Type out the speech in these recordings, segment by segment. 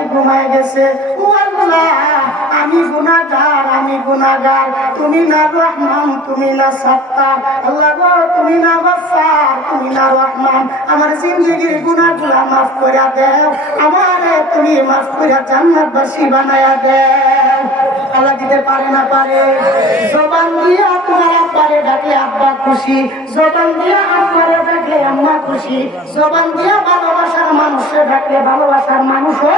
বান্দাই ঘুমায় গেছে। ও আল্লাহ, আমি গুনাহগার, তুমি না রহমান, তুমি না সাত্তার। আল্লাহ গো, তুমি না গফফার, তুমি না রহমান। আমার জিন্দেগির গুনাহগুলো মাফ করে দাও, আমারে তুমি মাফ করে জান্নাতবাসী বানায়া দাও। আল্লাহ দিতে পারে না পারে? জবান দিয়া তোমার আব্বারে ডাকলে আব্বা খুশি, জবান দিয়া আম্মারে ডাকলে আম্মা খুশি, জবান দিয়া ভালোবাসার মানুষে ডাকলে ভালোবাসার মানুষও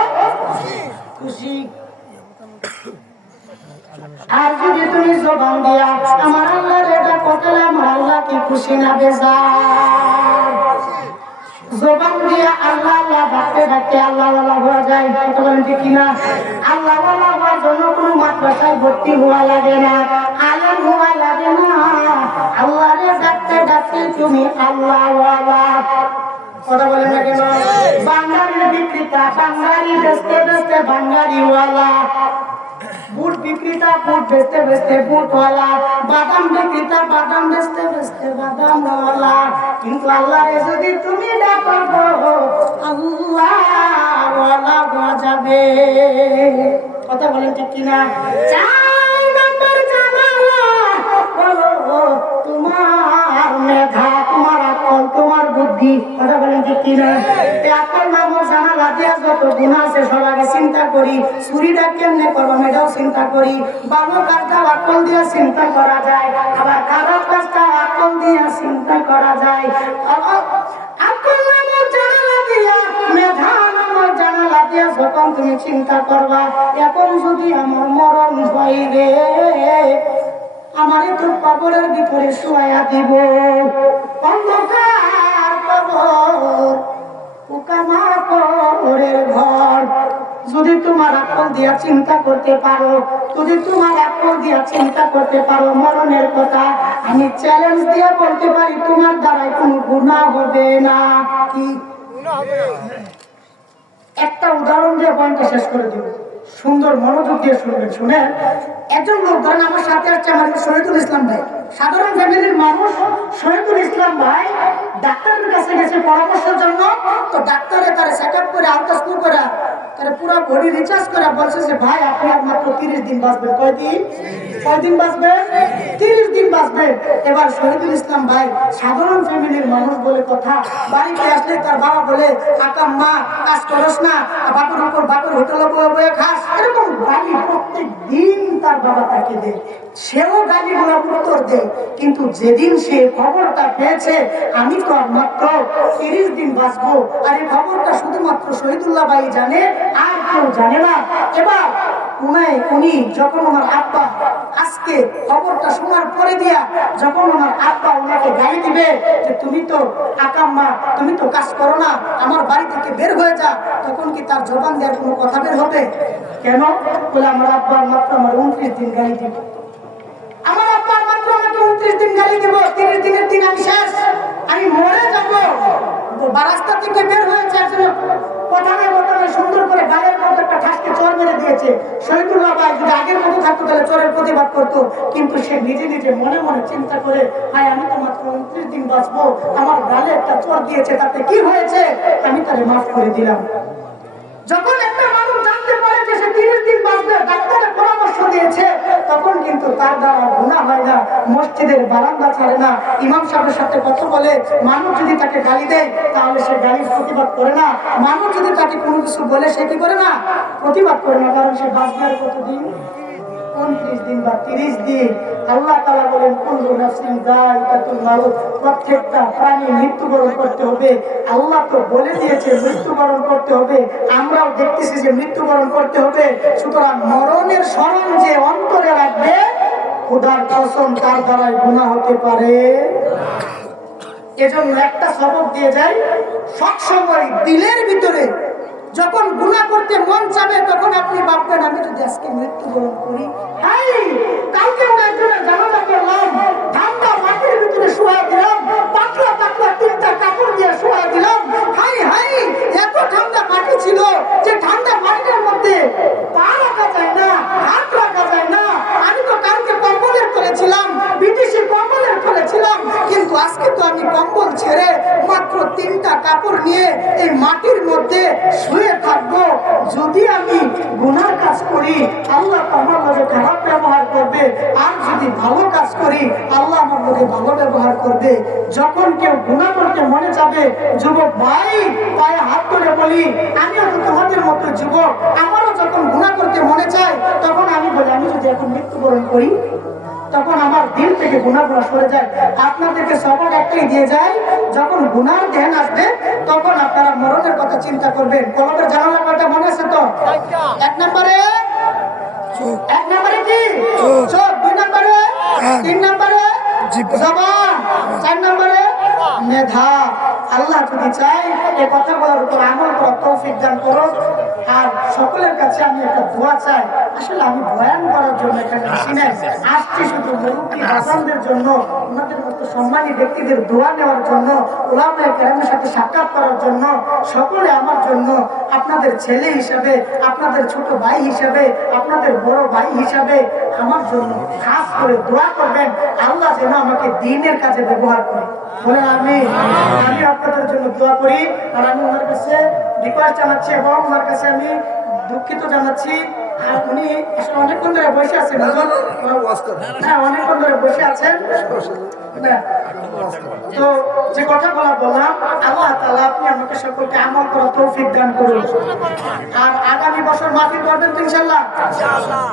খুশি। আর যদি তুমি জবান দিয়া আমার আল্লাহর এটা কতলে আমার আল্লাহ কি খুশি না বেজার? জবান দিয়া আল্লাহ আল্লাহ ডাকতে ডাকতে আল্লাহ ওয়ালা হওয়া যায়। কত বলেন ঠিক কিনা? আল্লাহ ওয়ালা হওয়ার জন্য কোনো মাদ্রাসায় ভর্তি হওয়া লাগে না, আলেম হওয়া লাগে না। আল্লাহরে ডাকতে ডাকতে তুমি আল্লাহ ওয়ালা। কথা বলেন না কেন? বাঙালির বিক্রেতা বাঙালি বেচতে বেচতে বাঙালিওয়ালা, বুট বিক্রেতা বুট বেচতে বেচতে বুটওয়ালা, বাদাম বিক্রেতা বাদাম বেচতে বেচতে বাদামওয়ালা। কিন্তু আল্লাহরে যদি তুমি ডাকো আল্লাহ ওয়ালা হওয়া যাবে। কথা বলেন ঠিক কিনা? চাই নাম্বার জানালা বলো তোমার মেধা, তোমার আকল, তোমার বুদ্ধি। কথা বলেন ঠিক কিনা? আকল নামক জানালা দিয়া যত গুনাহ আছে সব আগে চিন্তা করি। চুরিটা কেমনে করবো এটাও চিন্তা করি। ভালো কাজটা আকল দিয়ে চিন্তা করা যায়, আবার খারাপ কাজটা আকল দিয়ে চিন্তা করা যায়। আকল নামক জানালা দিয়া, মেধা নামক জানালা দিয়া যখন তুমি চিন্তা করবা, এখন যদি আমার মরণ হয় রে, আমারে তো কবরের ভিতরে শুয়াইয়া দিব, অন্ধকার কবর, পোকামাকড়ের ঘর। যদি তোমার আকল দিয়া চিন্তা করতে পারো, যদি তোমার আকল দিয়া চিন্তা করতে পারো মরণের কথা, আমি চ্যালেঞ্জ দিয়ে বলতে পারি তোমার দ্বারাই কোনো গুনাহ হবে না। কি একটা উদাহরণ দিয়ে পয়েন্টটা শেষ করে দিব, সুন্দর মনোযোগ দিয়ে শুনবেন। শুনে একজন লোক, ধরেন আমার সাথে আছে আমার শহীদুল ইসলাম ভাই, সাধারণ ফ্যামিলির মানুষ। শহীদুল ইসলাম ভাই ডাক্তারের কাছে গেছে পরামর্শের জন্য। তো ডাক্তারে তার চেক আপ করে আল্ট্রাসাউন্ড করে তার পুরো বডি রিচার্জ করে বলছে যে ভাই আপনি আর মাত্র 30 দিন বাঁচবেন। কয়দিন বাঁচবেন? 30 দিন বাঁচবেন। এবার শহীদুল ইসলাম ভাই সাধারণ ফ্যামিলির মানুষ বলে কথা, বাড়িতে আসলে তার বাবা বলে কাকা মা কাজ করস না, বাপের উপর বাপের হোটেলে বয়ে বয়ে খাস, এরকম গালি প্রত্যেক দিন তার বাবা তাকে দেয়। সেও গালিগুলো উত্তর দেয়। কিন্তু যেদিন সে খবরটা পেয়েছে আমি তো মাত্র 30 দিন বাঁচবো, আর এই খবরটা শুধুমাত্র শহীদুল্লাহ ভাই জানে, আর কেউ জানে না। এবার উনি যখন ওনার আব্বা আজকে খবরটা শোনার পরে দিয়া যখন ওনার আব্বা ওনাকে গালি দিবে যে তুমি তো আকাম্মা, তুমি তো কাজ করো না, আমার বাড়ি থেকে বের হয়ে যা, তখন কি তার জবান দেওয়ার কোনো কথা বের হবে? কেন? বলে আমার আব্বার মাত্র আমার 29 দিন গালি দিব, আমার আব্বার মাত্র আমাকে 29 দিন গালি দিব, 30 দিনের দিন আমি শেষ, আমি মরে যাবো। রাস্তা থেকে বের হয়েছে একজন কথায় সুন্দর করে গালের মধ্যে একটা ঠাসকে চর মেরে দিয়েছে। শহীদুল্লাহ ভাই যদি আগের মতো থাকতো তাহলে চরের প্রতিবাদ করতো, কিন্তু সে নিজে নিজে মনে মনে চিন্তা করে ভাই আমি তো মাত্র 29 দিন বাঁচবো, আমার গালে একটা চর দিয়েছে তাতে কি হয়েছে, আমি তারে মাফ করে দিলাম। যখন একটা মানুষ জানতে পারে যে সে 30 দিন বাঁচবে, ডাক্তারের পরামর্শ দিয়েছে, তখন কিন্তু তার দ্বারা গুনাহ হয় না, মসজিদের বারান্দা ছাড়ে না, ইমাম সাহেবের সাথে কথা বলে। মানুষ যদি তাকে গালি দেয় তাহলে সে গালির প্রতিবাদ করে না, মানুষ যদি তাকে কোনো কিছু বলে সে কি করে না, প্রতিবাদ করে না, কারণ সে বাঁচবে আর কতদিন? 29 দিন বা 30 দিন। আল্লাহ তাআলা বলেন কুল্লু নাফসিন যায়িকাতুল মাউত, প্রত্যেকটা প্রাণী মৃত্যুবরণ করতে হবে। আল্লাহ তো বলে দিয়েছে মৃত্যুবরণ করতে হবে, আমরাও দেখতেছি যে মৃত্যুবরণ করতে হবে। সুতরাং মরণের স্মরণ যে অন্তরে রাখবে, খোদার কসম তার দ্বারাই গুনাহ হতে পারে। এজন্য একটা সবক দিয়ে যায়, সবসময় দিলের ভিতরে যখন গুনাহ করতে মন চাবে তখন আপনি ভাববেন আমি যদি আজকে মৃত্যুবরণ করি, হাই কালকে একজনের জানাজা করলাম, ঠান্ডা মাটির ভিতরে শোয়া দিলাম, পাতলা পাতলা 3টা কাপড় দিয়ে শোয়া দিলাম, হাই হাই এত ঠান্ডা মাটি ছিল যে ঠান্ডা মাটির মধ্যে পা রাখা যায় না, হাত রাখা যায় না। আমি তো কালকে কম্বলের করেছিলাম, বিদেশি কম্বলের করেছিলাম, কিন্তু আজকে তো আমি কম্বল ছেড়ে মাত্র 3টা কাপড় নিয়ে এই মাটির মধ্যে শুয়ে থাকবো। যদি যদি আমি গুনার কাজ করি আল্লাহ আমার লগে খারাপ ব্যবহার করবে, আর যদি ভালো কাজ করি আল্লাহ আমার লগে ভালো ব্যবহার করবে। যখন কেউ গুনাহ করতে মনে যাবে, যুবক ভাই পায়ে হাত ধরে বলি, আমিও তো তোমাদের মতো যুবক, আমারও যখন গুনাহ করতে মনে চায় তখন আমি বলি আমি যদি এখন মৃত্যুবরণ করি তখন আমার দিল থেকে গুনাহগুলো সরে যায়। আপনাদেরকে সবক একটাই দিয়ে যায়, যখন গুনার ধ্যান আসবে তখন আপনারা মরণের কথা চিন্তা করবেন। কলমের জানালা কয়টা মনে আছে তো? এক নম্বরে কি চোখ, 2 নম্বরে, 3 নম্বরে জবান, 4 নম্বরে মেধা। আল্লাহ যদি চাই এই কথাগুলোর উপর আমল করার তৌফিক দান করো। আর সকলের কাছে আমি একটা দোয়া চাই। আসলে আমি বয়ান করার জন্য এখানে আসি নাই, আসছি শুধু মুরব্বী হাসানদের জন্য, ওনাদের মতো সম্মানী ব্যক্তিদের দোয়া নেওয়ার জন্য, উলামায়ে কেরামের সাথে সাক্ষাৎ করার জন্য। সকলে আমার জন্য, আপনাদের ছেলে হিসাবে, আপনাদের ছোট ভাই হিসাবে, আপনাদের বড় ভাই হিসাবে আমার জন্য খাস করে দোয়া করবেন, আল্লাহ যেন আমাকে দ্বীনের কাজে ব্যবহার করে। বলে আমি আপনাদের জন্য দোয়া করি। আর আমি ওনার কাছে রিকোয়েস্ট জানাচ্ছি এবং ওনার কাছে আমি দুঃখিত জানাচ্ছি। আর উনি আসলে অনেকক্ষণ ধরে বসে আছেন, হ্যাঁ অনেকক্ষণ ধরে বসে আছেন। তো যে কথাগুলো বললাম, আল্লাহ তাআলা আপনি আমাকে সকলকে আমল করার তৌফিক দান করুন। আর আগামী বছর মাহফিল করবেন তো ইনশাআল্লাহ?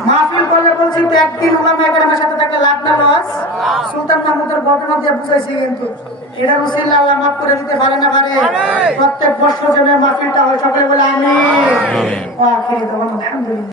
মাহফিল করলে বলছি তো একদিন উলামায়ে কেরামের সাথে থাকলে লাভ না লস? সুলতান মাহমুদের ঘটনা দিয়ে বুঝাইছি, কিন্তু এটা রসিল্লাহ আল্লাহ মাফ করে দিতে পারে না পারে? প্রত্যেক বছর যেন মাহফিলটা হয়, সকলে বলে আমিন। ওয়া আখিরি দাওয়ানা আলহামদুলিল্লাহ।